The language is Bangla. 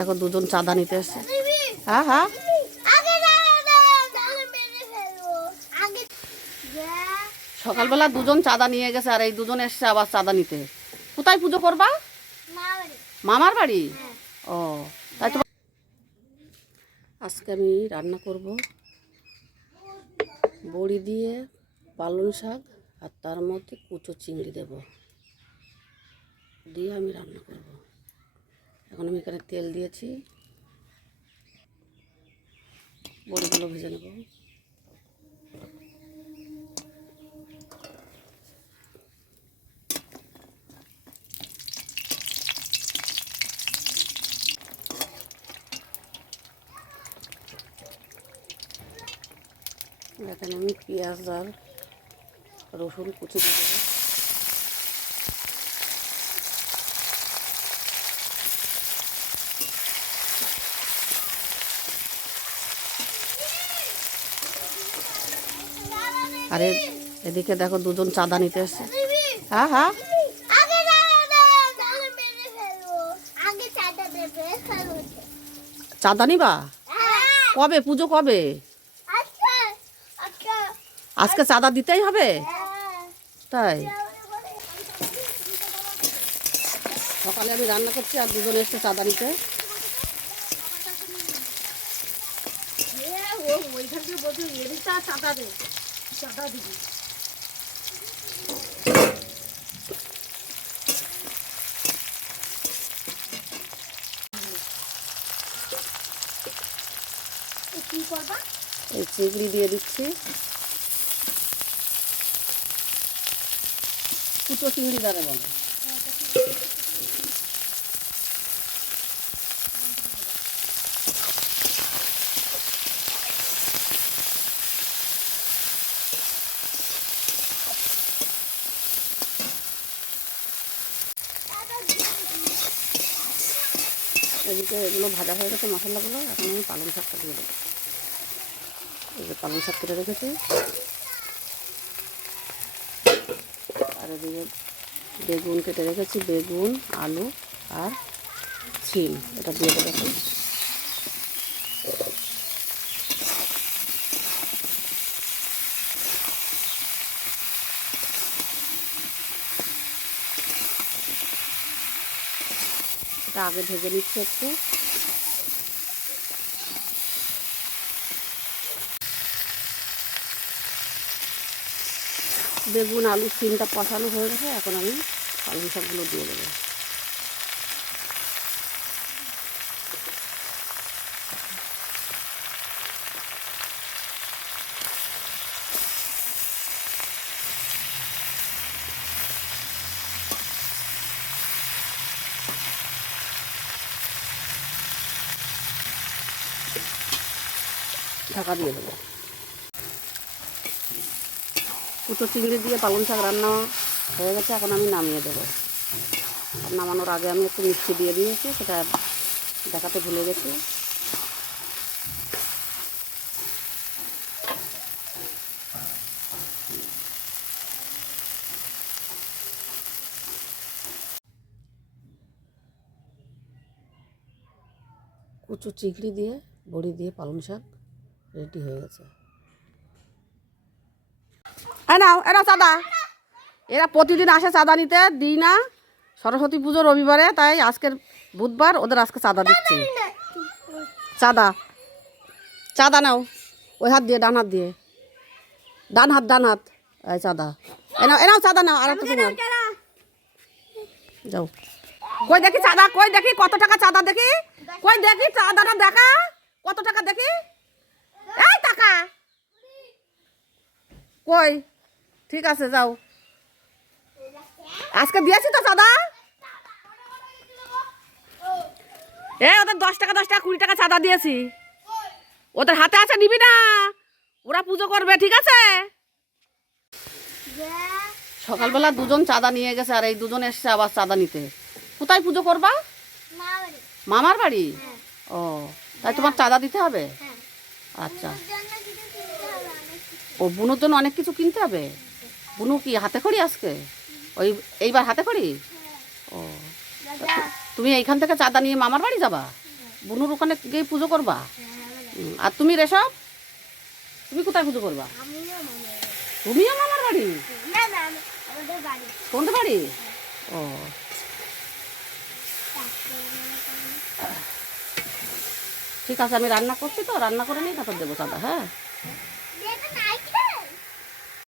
দেখো দুজন চাঁদা নিতে এসছে। হ্যাঁ হ্যাঁ। সকালবেলা দুজন চাঁদা নিয়ে গেছে আর এই দুজন এসছে আবার চাঁদা নিতে। কোথায় পুজো করবা? মামার বাড়ি। হ্যাঁ। ও তাই তো আজকে আমি রান্না করব বড়ি দিয়ে পালং শাক আর তার মধ্যে কুচো চিংড়ি দেব। দিয়ে আমি রান্না করব। এখন আমি এখানে তেল দিয়েছি। বড়িগুলো ভেজে নেব। এখানে আমি পেঁয়াজ আর রসুন কুচি দিয়ে দেবো। আরে এদিকে দেখো দুজন চাঁদা নিতে এসছে। হ্যাঁ হ্যাঁ। চাঁদা নিবা? হ্যাঁ। কবে? পুজো কবে? আজকে চাঁদা দিতেই হবে? হ্যাঁ। তাই? সকালে আমি রান্না করছি আর দুজন এসছে চাঁদা নিতে। ওইখান থেকে বলছি চাঁদা চাঁদা দিবি। কি করবা? এই চিংড়ি দিয়ে দিচ্ছি। কুচো চিংড়ি দাঁড়া বলো এদিকে এগুলো ভাজা হয়ে গেছে মশলাগুলো, এখন আমি পালং শাকটা দিয়ে দেবো। এই যে পালং শাক কেটে রেখেছি। আর এদিকে বেগুন কেটে রেখেছি, বেগুন, আলু আর ছিল এটা দিয়ে দেবো এটা আগে ভেজে নিচ্ছি একটু। বেগুন, আলু সিমটা পচানো হয়ে গেছে, এখন আমি পালং শাকগুলো দিয়ে দেবো। ঢাকা দিয়ে দেবো। কুটো চিংড়ি দিয়ে পালং শাক রান্না হয়ে গেছে, এখন আমি নামিয়ে দেবো। নামানোর আগে আমি একটু মিষ্টি দিয়ে দিয়েছি, সেটা দেখাতে ভুলে গেছি। কুচু চিংড়ি দিয়ে, বড়ি দিয়ে পালং শাক। রেডি হয়ে গেছে। হ্যাঁ নাও এরা চাঁদা। এরা প্রতিদিন আসে চাঁদা নিতে দিই না। সরস্বতী পুজো রবিবারে তাই আজকের বুধবার ওদের আজকে চাঁদা দিচ্ছি। চাঁদা। চাঁদা নাও। ওই হাত দিয়ে ডান হাত দিয়ে। ডান হাত ডান হাত। এই চাঁদা। এনাও এনাও চাঁদা নাও আর একটা তোমার। যাও। কই দেখি চাঁদা কই দেখি কত টাকা চাঁদা দেখি। কই দেখি চাঁদাটা দেখা? কত টাকা দেখি? কই? ঠিক আছে যাও। আজকে দিয়েছি তো চাঁদা। এ ওদের দশ টাকা দশ টাকা কুড়ি টাকা চাঁদা দিয়েছি। ওদের হাতে আছে নিবি না। ওরা পুজো করবে ঠিক আছে? সকালবেলা দুজন চাঁদা নিয়ে গেছে আর এই দুজন এসছে আবার চাঁদা নিতে। কোথায় পুজো করবা? মামার বাড়ি। হ্যাঁ। ও তাই তোমার চাঁদা দিতে হবে? হ্যাঁ। আচ্ছা। ও বুনুর জন্য অনেক কিছু কিনতে হবে? বুনু কি হাতে খড়ি আজকে? ওই এইবার হাতে খড়ি? ও। তুমি এইখান থেকে চাঁদা নিয়ে মামার বাড়ি যাবা? বুনুর ওখানে গিয়ে পুজো করবা? আর তুমি রেশব তুমি কোথায় পুজো করবা? তুমিও মামার বাড়ি। তোমাদের বাড়ি? ও। ঠিক আছে আমি রান্না করছি তো রান্না করে নিই তারপর দেবো চাঁদা হ্যাঁ?